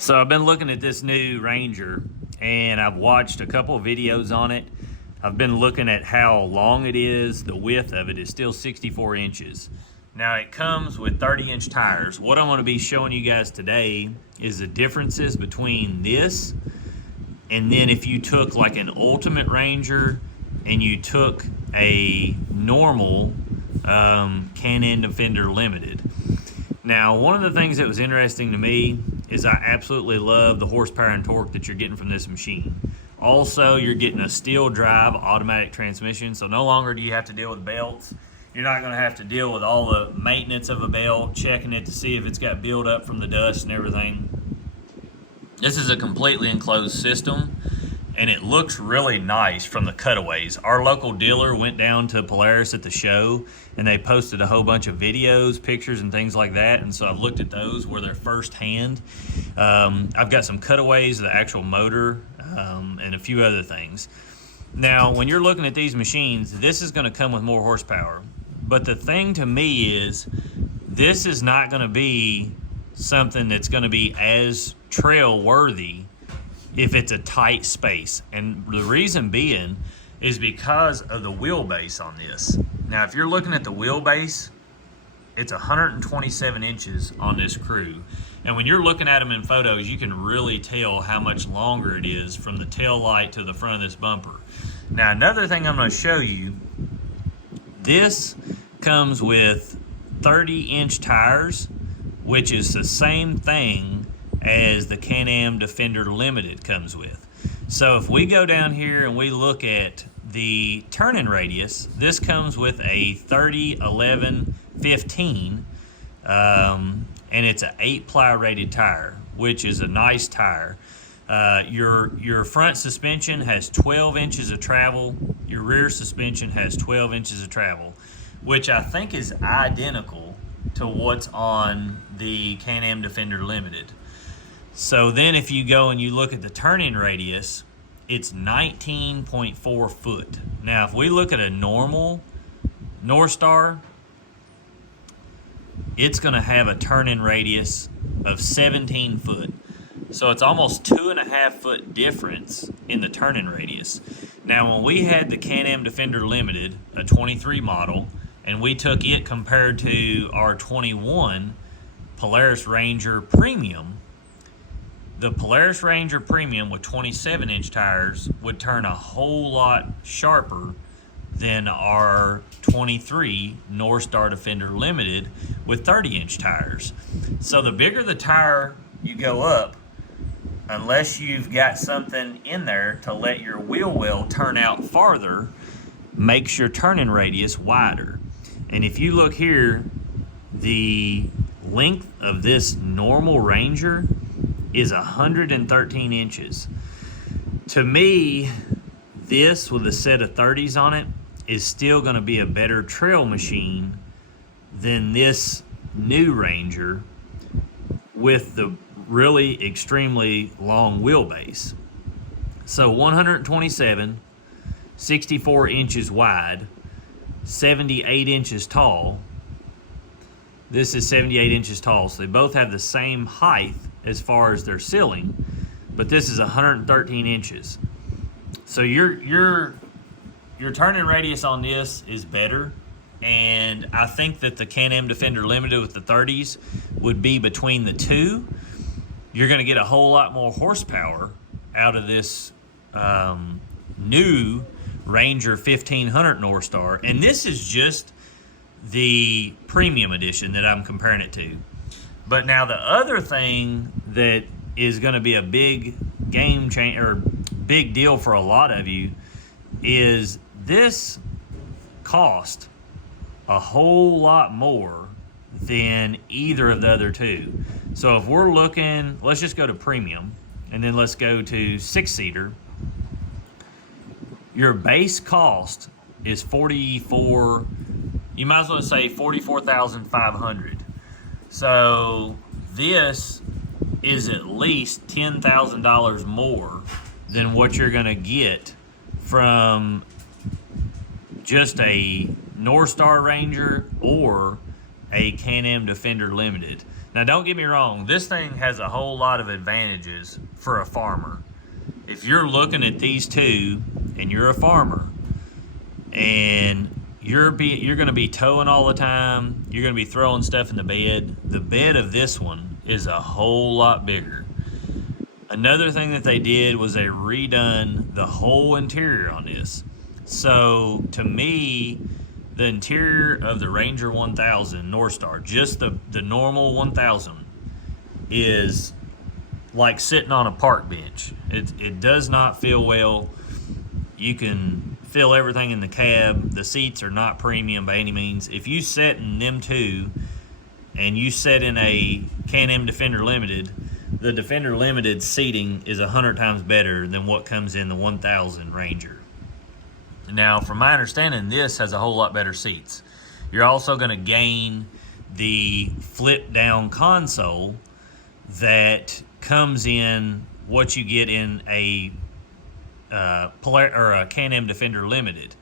So I've been looking at this new Ranger and I've watched a couple of videos on it. I've been looking at how long it is. The width of it is still 64 inches. Now it comes with 30-inch tires. What I'm going to be showing you guys today is the differences between this and then if you took like an Ultimate Ranger and you took a normal Can-Am Defender Limited. Now, one of the things that was interesting to me is I absolutely love the horsepower and torque that you're getting from this machine. Also, you're getting a steel drive automatic transmission, so no longer do you have to deal with belts. You're not going to have to deal with all the maintenance of a belt, checking it to see if it's got buildup from the dust and everything. This is a completely enclosed system, and it looks really nice from the cutaways. Our local dealer went down to Polaris at the show, and they posted a whole bunch of videos, pictures, and things like that, and so I've looked at those where they're firsthand. I've got some cutaways of the actual motor and a few other things. Now, when you're looking at these machines, this is going to come with more horsepower, but the thing to me is this is not going to be something that's going to be as trail worthy if it's a tight space. And the reason being is because of the wheelbase on this. Now, if you're looking at the wheelbase, it's 127 inches on this crew. And when you're looking at them in photos, you can really tell how much longer it is from the tail light to the front of this bumper. Now, another thing I'm going to show you, this comes with 30-inch tires, which is the same thing as the Can-Am Defender Limited comes with. So if we go down here and we look at the turning radius, this comes with a 30, 11, 15, and it's an 8-ply rated tire, which is a nice tire. Your front suspension has 12 inches of travel. Your rear suspension has 12 inches of travel, which I think is identical to what's on the Can-Am Defender Limited. So then if you go and you look at the turning radius, it's 19.4 foot. Now, if we look at a normal North Star, it's going to have a turning radius of 17 foot. So it's almost 2.5 foot difference in the turning radius. Now, when we had the Can-Am Defender Limited, a 23 model, and we took it compared to our 21 Polaris Ranger Premium, the Polaris Ranger Premium with 27-inch tires would turn a whole lot sharper than our 23 North Star Defender Limited with 30-inch tires. So the bigger the tire you go up, unless you've got something in there to let your wheel well turn out farther, makes your turning radius wider. And if you look here, the length of this normal Ranger is 113 inches. To me, this with a set of 30s on it is still going to be a better trail machine than this new Ranger with the really extremely long wheelbase. So 127, 64 inches wide, 78 inches tall. This is 78 inches tall, so they both have the same height as far as their ceiling, but this is 113 inches. So your turning radius on this is better, and I think that the Can-Am Defender Limited with the 30s would be between the two. You're going to get a whole lot more horsepower out of this new Ranger 1500 North Star, and this is just the premium edition that I'm comparing it to. But now the other thing that is going to be a big game changer, or big deal for a lot of you, is this cost a whole lot more than either of the other two. So if we're looking, let's just go to premium, and then let's go to 6-seater. Your base cost is you might as well say $44,500. So this is at least $10,000 more than what you're going to get from just a North Star Ranger or a Can-Am Defender Limited. Now, don't get me wrong, this thing has a whole lot of advantages for a farmer. If you're looking at these two and you're a farmer and you're going to be towing all the time, you're going to be throwing stuff in the bed of this one is a whole lot bigger. Another thing that they did was they redone the whole interior on this. So to me, the interior of the Ranger 1000 North Star, just the normal 1000, is like sitting on a park bench. It does not feel well. You can feel everything in the cab. The seats are not premium by any means. If you sit in them two and you sit in a Can-Am Defender Limited, the Defender Limited seating is 100 times better than what comes in the 1000 Ranger. Now, from my understanding, this has a whole lot better seats. You're also going to gain the flip-down console that comes in what you get in a Can-Am Defender Limited.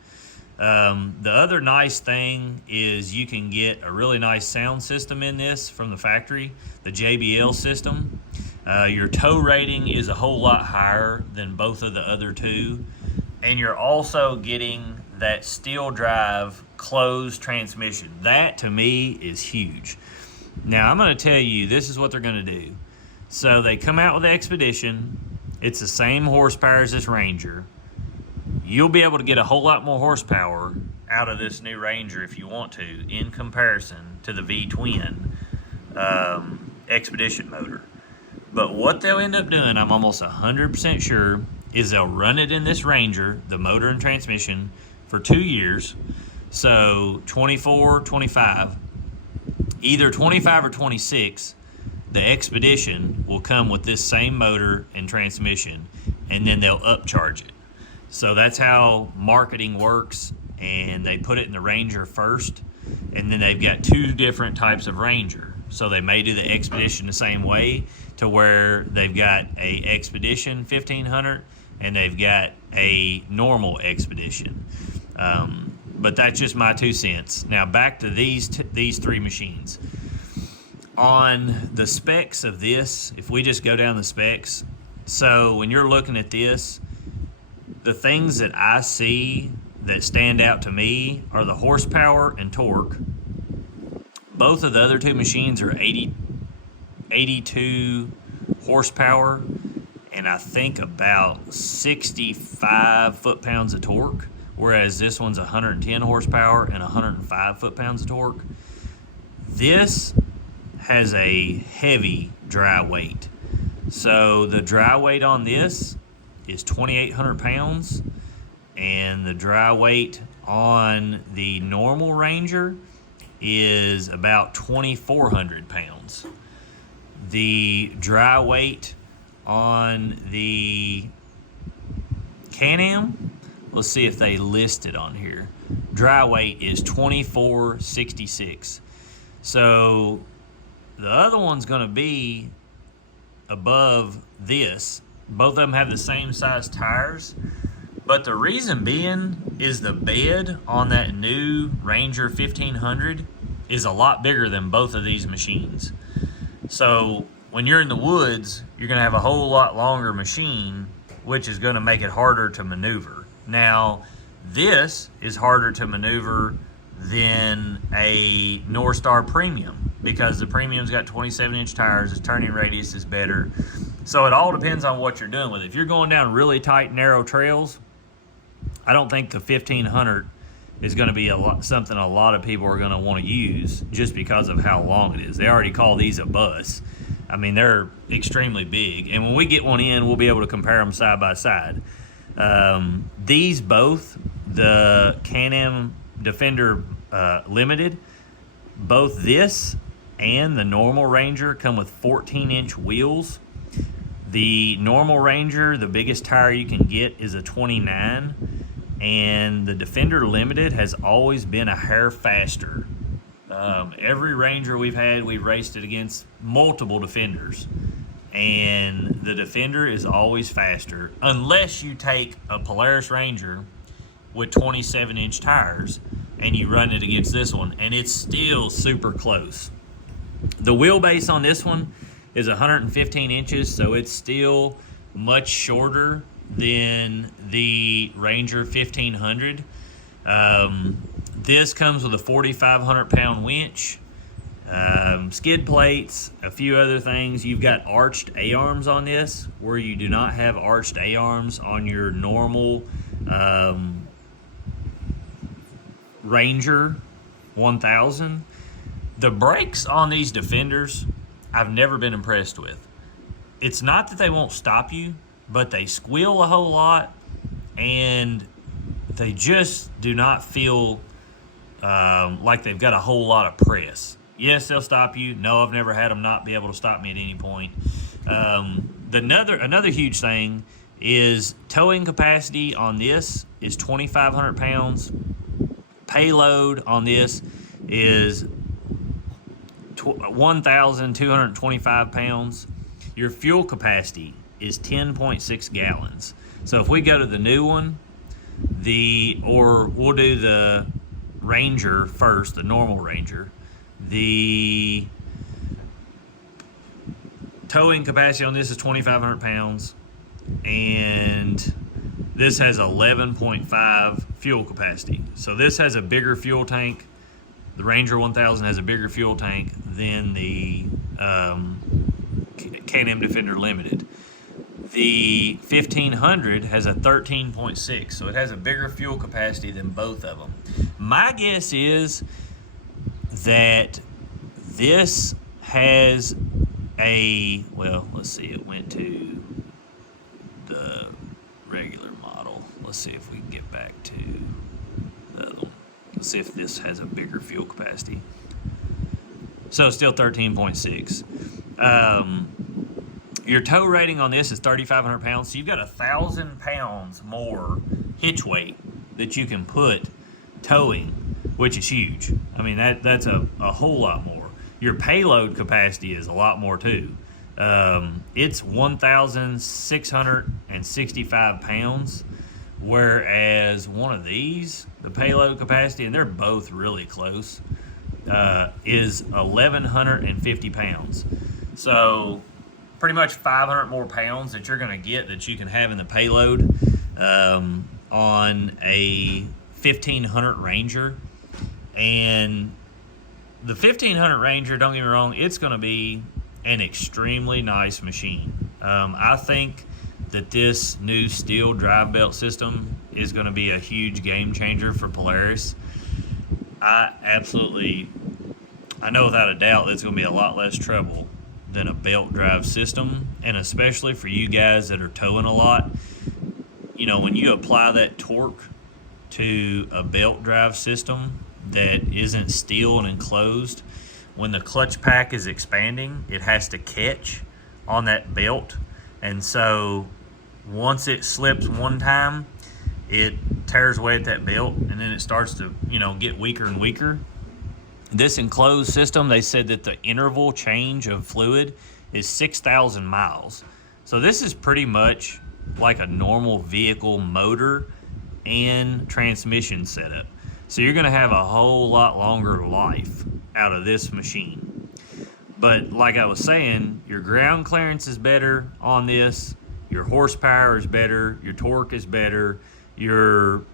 The other nice thing is you can get a really nice sound system in this from the factory, the JBL system. Your tow rating is a whole lot higher than both of the other two. And you're also getting that steel drive closed transmission. That, to me, is huge. Now, I'm going to tell you, this is what they're going to do. So they come out with the Expedition. It's the same horsepower as this Ranger. You'll be able to get a whole lot more horsepower out of this new Ranger if you want to, in comparison to the V-twin Expedition motor. But what they'll end up doing, I'm almost 100% sure, is they'll run it in this Ranger, the motor and transmission, for 2 years. So 24, 25. Either 25 or 26, the Expedition will come with this same motor and transmission, and then they'll upcharge it. So that's how marketing works, and they put it in the Ranger first, and then they've got two different types of Ranger. So they may do the Expedition the same way, to where they've got a Expedition 1500 and they've got a normal Expedition. But that's just my 2 cents. Now back to these three machines. On the specs of this, if we just go down the specs, so when you're looking at this, the things that I see that stand out to me are the horsepower and torque. Both of the other two machines are 82 horsepower and I think about 65 foot-pounds of torque, whereas this one's 110 horsepower and 105 foot-pounds of torque. This has a heavy dry weight. So the dry weight on this is 2,800 pounds, and the dry weight on the normal Ranger is about 2,400 pounds. The dry weight on the Can-Am, let's see if they list it on here. Dry weight is 2,466. So the other one's going to be above this. Both of them have the same size tires, but the reason being is the bed on that new Ranger 1500 is a lot bigger than both of these machines. So when you're in the woods, you're going to have a whole lot longer machine, which is going to make it harder to maneuver. Now, this is harder to maneuver than a North Star Premium, because the Premium's got 27-inch tires, its turning radius is better. So it all depends on what you're doing with it. If you're going down really tight, narrow trails, I don't think the 1500 is going to be something a lot of people are going to want to use, just because of how long it is. They already call these a bus. I mean, they're extremely big. And when we get one in, we'll be able to compare them side by side. These both, the Can-Am Defender Limited, both this and the normal Ranger come with 14-inch wheels. The normal Ranger, the biggest tire you can get is a 29, and the Defender Limited has always been a hair faster. Every Ranger we've had, we've raced it against multiple Defenders, and the Defender is always faster, unless you take a Polaris Ranger with 27-inch tires and you run it against this one, and it's still super close. The wheelbase on this one is 115 inches, so it's still much shorter than the Ranger 1500. This comes with a 4,500 pound winch, skid plates, a few other things. You've got arched A-arms on this, where you do not have arched A-arms on your normal Ranger 1000. The brakes on these Defenders, I've never been impressed with. It's not that they won't stop you, but they squeal a whole lot, and they just do not feel like they've got a whole lot of press. Yes, they'll stop you. No, I've never had them not be able to stop me at any point. Another huge thing is towing capacity on this is 2,500 pounds. Payload on this is 1,225 pounds. Your fuel capacity is 10.6 gallons. So if we go to the new one, we'll do the Ranger first, the normal Ranger. The towing capacity on this is 2,500 pounds, and this has 11.5 fuel capacity. So this has a bigger fuel tank. The Ranger 1000 has a bigger fuel tank than the Can-Am Defender Limited. The 1500 has a 13.6, so it has a bigger fuel capacity than both of them. My guess is that this has let's see, it went to the regular model. Let's see if we can get back to the other one. Let's see if this has a bigger fuel capacity. So still 13.6. Your tow rating on this is 3,500 pounds, so you've got 1,000 pounds more hitch weight that you can put towing, which is huge. I mean, that's a whole lot more. Your payload capacity is a lot more too. It's 1,665 pounds, whereas one of these, the payload capacity, and they're both really close, is 1,150 pounds. So pretty much 500 more pounds that you're going to get that you can have in the payload on a 1500 Ranger. And the 1500 Ranger, don't get me wrong, it's going to be an extremely nice machine. I think that this new steel drive belt system is going to be a huge game changer for Polaris. I know without a doubt that's going to be a lot less trouble than a belt drive system, and especially for you guys that are towing a lot. You know, when you apply that torque to a belt drive system that isn't steel and enclosed, when the clutch pack is expanding, it has to catch on that belt, and so once it slips one time, it tears away at that belt, and then it starts to, get weaker and weaker. This enclosed system, they said that the interval change of fluid is 6,000 miles. So this is pretty much like a normal vehicle motor and transmission setup. So you're going to have a whole lot longer life out of this machine. But like I was saying, your ground clearance is better on this, your horsepower is better, your torque is better, your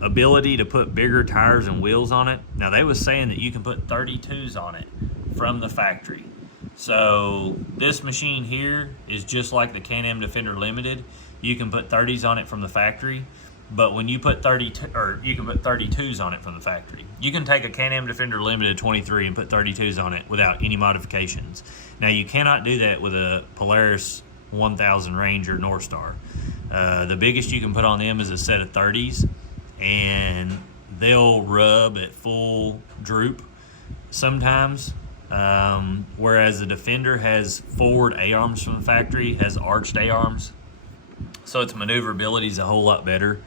ability to put bigger tires and wheels on it. Now they was saying that you can put 32s on it from the factory. So this machine here is just like the Can-Am Defender Limited. You can put 30s on it from the factory, but when you put you can put 32s on it from the factory. You can take a Can-Am Defender Limited 23 and put 32s on it without any modifications. Now you cannot do that with a Polaris 1000 Ranger North Star. The biggest you can put on them is a set of 30s, and they'll rub at full droop sometimes, whereas the Defender has forward A-arms from the factory, has arched A-arms, so its maneuverability is a whole lot better.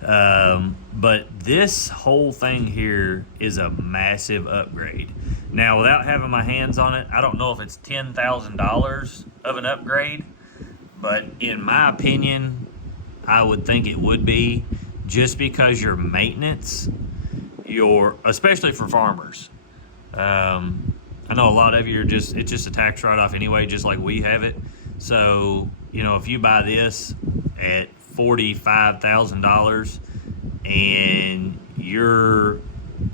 But this whole thing here is a massive upgrade. Now, without having my hands on it, I don't know if it's $10,000 of an upgrade, but in my opinion, I would think it would be, just because your maintenance, especially for farmers, I know a lot of you are it's just a tax write-off anyway, just like we have it. So, you know, if you buy this at $45,000 and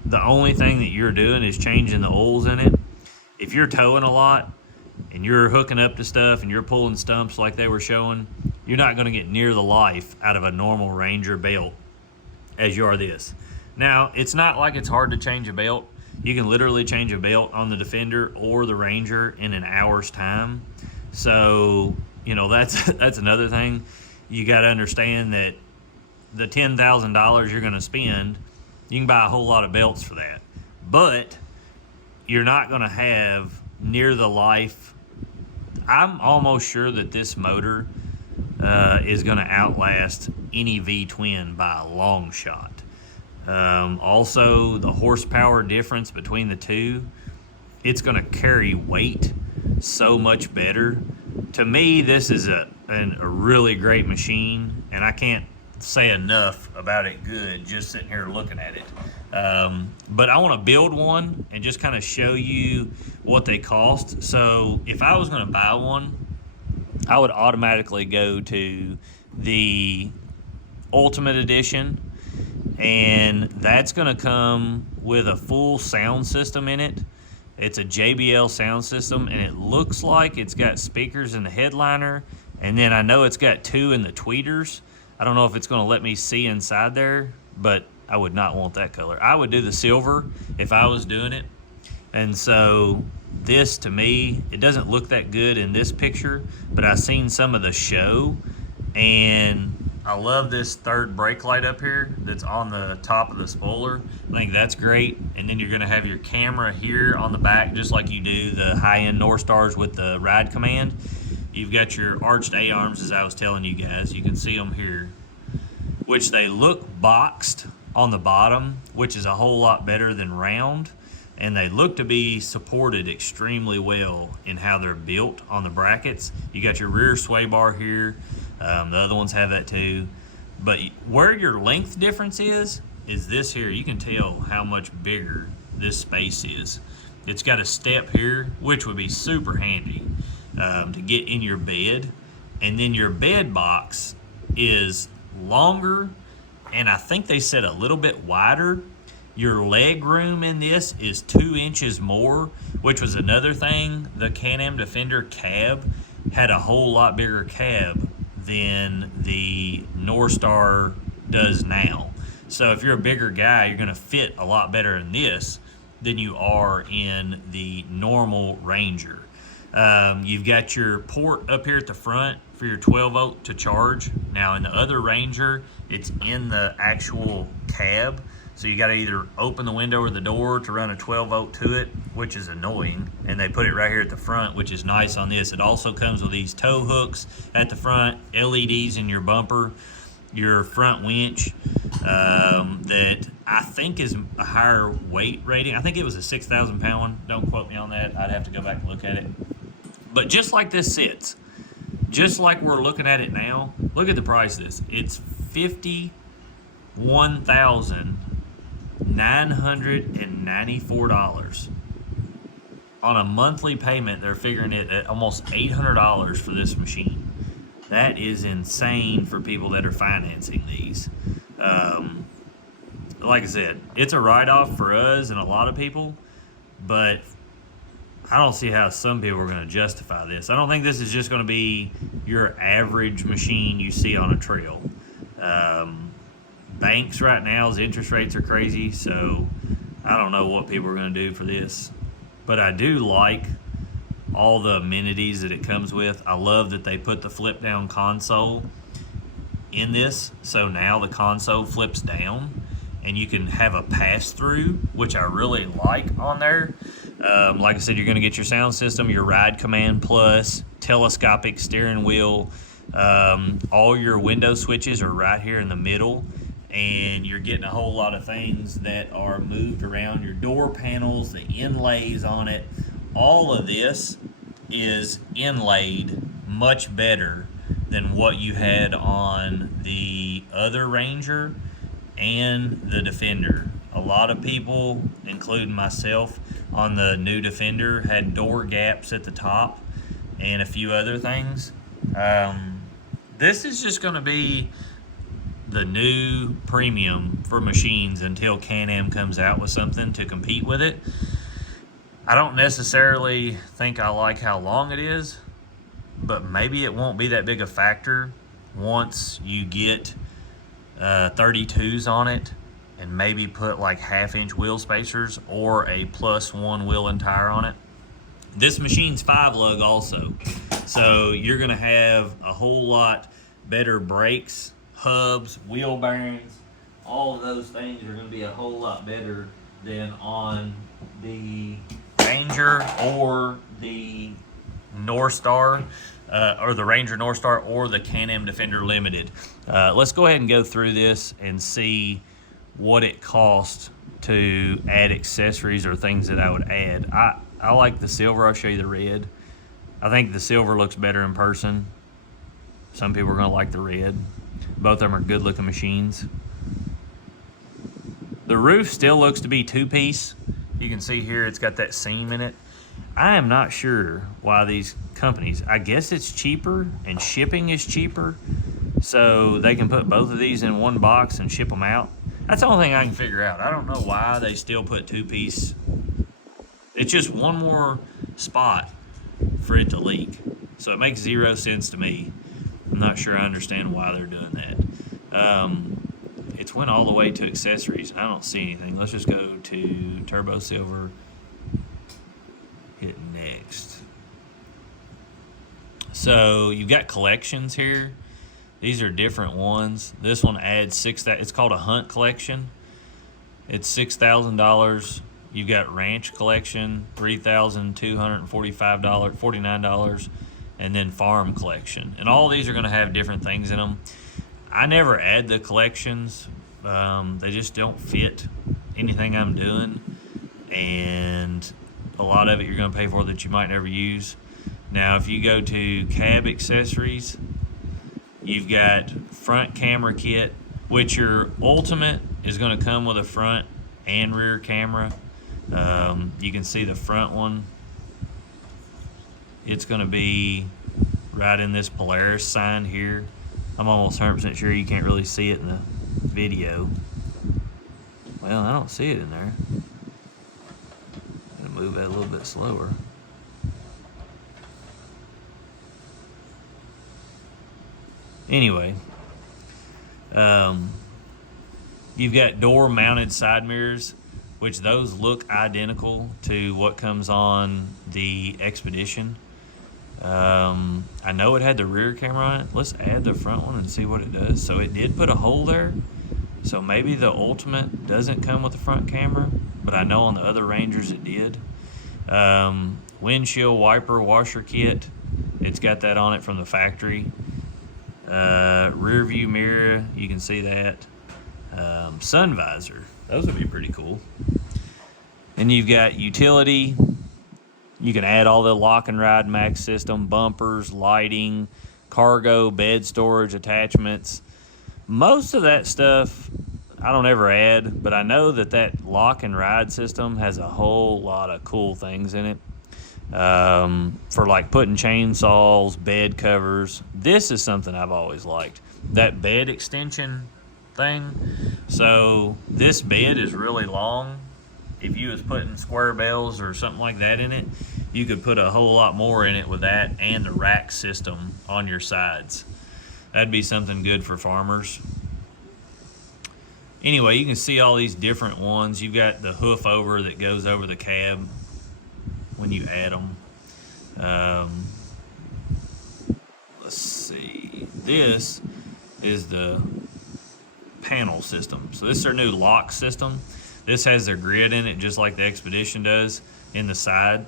the only thing that you're doing is changing the oils in it, if you're towing a lot and you're hooking up to stuff and you're pulling stumps like they were showing, you're not going to get near the life out of a normal Ranger belt as you are this. Now, it's not like it's hard to change a belt. You can literally change a belt on the Defender or the Ranger in an hour's time. So, you know, that's another thing. You got to understand that the $10,000 you're going to spend, you can buy a whole lot of belts for that. But you're not going to have near the life. I'm almost sure that this motor is going to outlast any V-twin by a long shot. Also, the horsepower difference between the two, it's going to carry weight so much better. To me, this is a really great machine, and I can't say enough about it good just sitting here looking at it. But I want to build one and just kind of show you what they cost. So if I was going to buy one, I would automatically go to the Ultimate Edition, and that's going to come with a full sound system in it. It's a JBL sound system, and it looks like it's got speakers in the headliner, and then I know it's got 2 in the tweeters. I don't know if it's going to let me see inside there, but I would not want that color. I would do the silver if I was doing it. And so this, to me, it doesn't look that good in this picture, but I've seen some of the show, and I love this third brake light up here that's on the top of the spoiler. I think that's great. And then you're going to have your camera here on the back, just like you do the high-end North Stars with the ride command. You've got your arched A-arms, as I was telling you guys. You can see them here, which they look boxed on the bottom, which is a whole lot better than round. And they look to be supported extremely well in how they're built on the brackets. You got your rear sway bar here. The other ones have that too. But where your length difference is this here. You can tell how much bigger this space is. It's got a step here, which would be super handy to get in your bed. And then your bed box is longer, and I think they said a little bit wider. Your leg room in this is 2 inches more, which was another thing. The Can-Am Defender cab had a whole lot bigger cab than the North Star does now. So if you're a bigger guy, you're going to fit a lot better in this than you are in the normal Ranger. You've got your port up here at the front for your 12 volt to charge. Now in the other Ranger, it's in the actual cab. So you got to either open the window or the door to run a 12 volt to it, which is annoying. And they put it right here at the front, which is nice on this. It also comes with these tow hooks at the front, LEDs in your bumper, your front winch that I think is a higher weight rating. I think it was a 6,000 pound one. Don't quote me on that. I'd have to go back and look at it. But just like this sits, just like we're looking at it now, look at the price of this. It's $51,994. On a monthly payment, they're figuring it at almost $800 for this machine. That is insane for people that are financing these. Like I said, it's a write-off for us and a lot of people, but I don't see how some people are going to justify this. I don't think this is just going to be your average machine you see on a trail. Banks right now, interest rates are crazy, so I don't know what people are going to do for this. But I do like all the amenities that it comes with. I love that they put the flip down console in this, so now the console flips down and you can have a pass-through, which I really like on there. Like I said, you're going to get your sound system, your ride command plus, telescopic steering wheel. All your window switches are right here in the middle, and you're getting a whole lot of things that are moved around. Your door panels, the inlays on it, all of this is inlaid much better than what you had on the other Ranger and the Defender. A lot of people, including myself, on the new Defender had door gaps at the top and a few other things. This is just going to be the new premium for machines until Can-Am comes out with something to compete with it. I don't necessarily think I like how long it is, but maybe it won't be that big a factor once you get 32s on it and maybe put like 1/2-inch wheel spacers or a +1 wheel and tire on it. This machine's 5-lug also, so you're gonna have a whole lot better brakes, hubs, wheel bearings. All of those things are gonna be a whole lot better than on the Ranger or the North Star, or the Ranger North Star or the Can-Am Defender Limited. Let's go ahead and go through this and see what it costs to add accessories or things that I would add. I like the silver. I'll show you the red. I think the silver looks better in person. Some people are going to like the red. Both of them are good looking machines. The roof still looks to be 2-piece. You can see here it's got that seam in it. I am not sure why these companies, I guess it's cheaper and shipping is cheaper, so they can put both of these in one box and ship them out. That's the only thing I can figure out. I don't know why they still put 2-piece. It's just one more spot for it to leak. So it makes 0 sense to me. I'm not sure I understand why they're doing that. It's went all the way to accessories. I don't see anything. Let's just go to Turbo Silver. Hit next. So you've got collections here. These are different ones. This one adds it's called a Hunt collection. It's $6,000. You've got Ranch collection, $3,249, and then Farm collection. And all these are going to have different things in them. I never add the collections. They just don't fit anything I'm doing, and a lot of it you're going to pay for that you might never use. Now, if you go to cab accessories, you've got front camera kit, which your Ultimate is going to come with a front and rear camera. You can see the front one. It's going to be right in this Polaris sign here. I'm almost 100% sure you can't really see it in the video. Well, I don't see it in there. I'm going to move that a little bit slower. Anyway, you've got door mounted side mirrors, which those look identical to what comes on the Expedition. I know it had the rear camera on it. Let's add the front one and see what it does. So it did put a hole there. So maybe the Ultimate doesn't come with the front camera, but I know on the other Rangers it did. Windshield wiper washer kit. It's got that on it from the factory. Rear view mirror, you can see that. Sun visor, those would be pretty cool. And you've got utility. You can add all the lock and ride max system, bumpers, lighting, cargo, bed storage, attachments. Most of that stuff I don't ever add, but I know that lock and ride system has a whole lot of cool things in it. For like putting chainsaws, bed covers. This is something I've always liked. That bed extension thing. So this bed is really long. If you was putting square bells or something like that in it, you could put a whole lot more in it with that and the rack system on your sides. That'd be something good for farmers. Anyway, you can see all these different ones. You've got the hoof over that goes over the cab when you add them. Let's see. This is the panel system. So this is their new lock system. This has their grid in it just like the Expedition does in the side.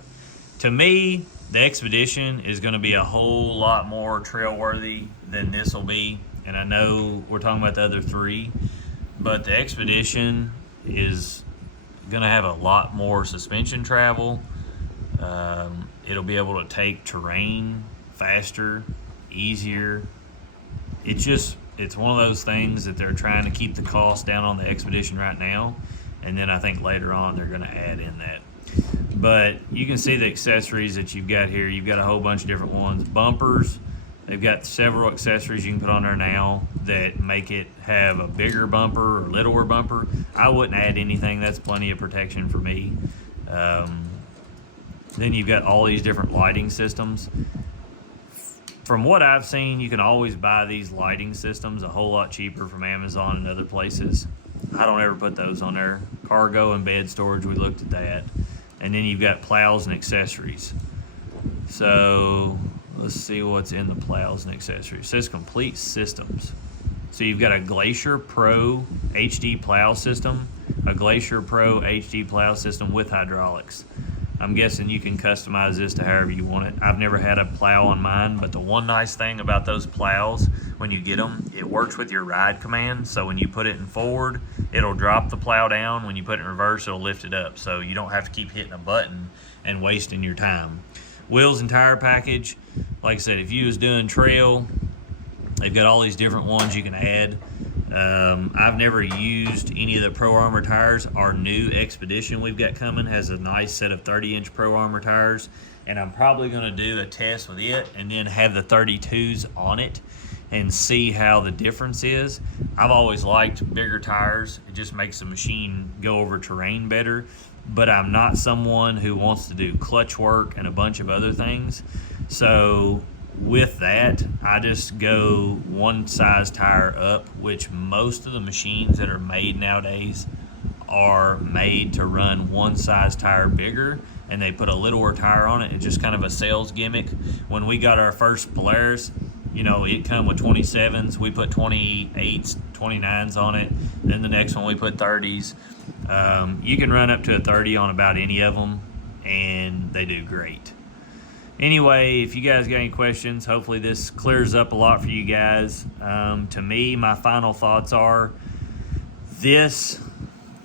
To me, the Expedition is going to be a whole lot more trail worthy than this will be. And I know we're talking about the other three, but the Expedition is going to have a lot more suspension travel. It'll be able to take terrain faster, easier. It's one of those things that they're trying to keep the cost down on the Expedition right now. and then I think later on they're going to add in that. But you can see the accessories that you've got here. You've got a whole bunch of different ones. Bumpers, they've got several accessories you can put on there now that make it have a bigger bumper or littler bumper. I wouldn't add anything. That's plenty of protection for me. Then you've got all these different lighting systems. From what I've seen, you can always buy these lighting systems a whole lot cheaper from Amazon and other places. I don't ever put those on there. Cargo and bed storage, we looked at that. And then you've got plows and accessories. So let's see what's in the plows and accessories. It says complete systems. So you've got a Glacier Pro HD plow system, a Glacier Pro HD plow system with hydraulics. I'm guessing you can customize this to however you want it. I've never had a plow on mine, but the one nice thing about those plows, when you get them, it works with your ride command. So when you put it in forward, it'll drop the plow down. When you put it in reverse, it'll lift it up. So you don't have to keep hitting a button and wasting your time. Wheels and tire package, like I said, if you was doing trail, they've got all these different ones you can add. I've never used any of the Pro Armor tires. Our new Expedition we've got coming has a nice set of 30-inch Pro Armor tires, and I'm probably going to do a test with it and then have the 32s on it and see how the difference is. I've always liked bigger tires. It just makes the machine go over terrain better, but I'm not someone who wants to do clutch work and a bunch of other things. So with that, I just go one size tire up, which most of the machines that are made nowadays are made to run one size tire bigger, and they put a littler tire on it. It's just kind of a sales gimmick. When we got our first Polaris, you know, it come with 27s. We put 28s, 29s on it. Then the next one we put 30s. You can run up to a 30 on about any of them, and they do great. Anyway, if you guys got any questions, hopefully this clears up a lot for you guys. To me, my final thoughts are this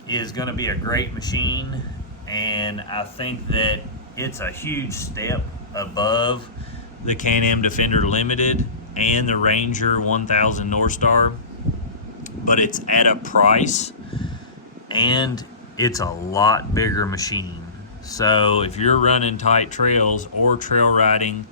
is going to be a great machine, and I think that it's a huge step above the Can-Am Defender Limited and the Ranger 1000 North Star, but it's at a price and it's a lot bigger machine. So if you're running tight trails or trail riding,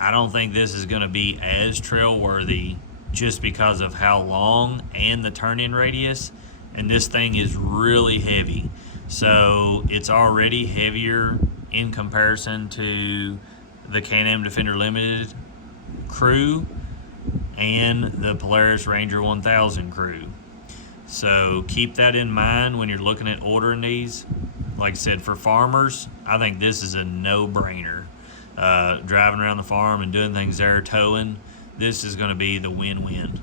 I don't think this is going to be as trail worthy just because of how long and the turn-in radius. And this thing is really heavy. So it's already heavier in comparison to the Can-Am Defender Limited crew and the Polaris Ranger 1000 crew. So keep that in mind when you're looking at ordering these. Like I said, for farmers, I think this is a no-brainer. Driving around the farm and doing things there, towing, this is going to be the win-win.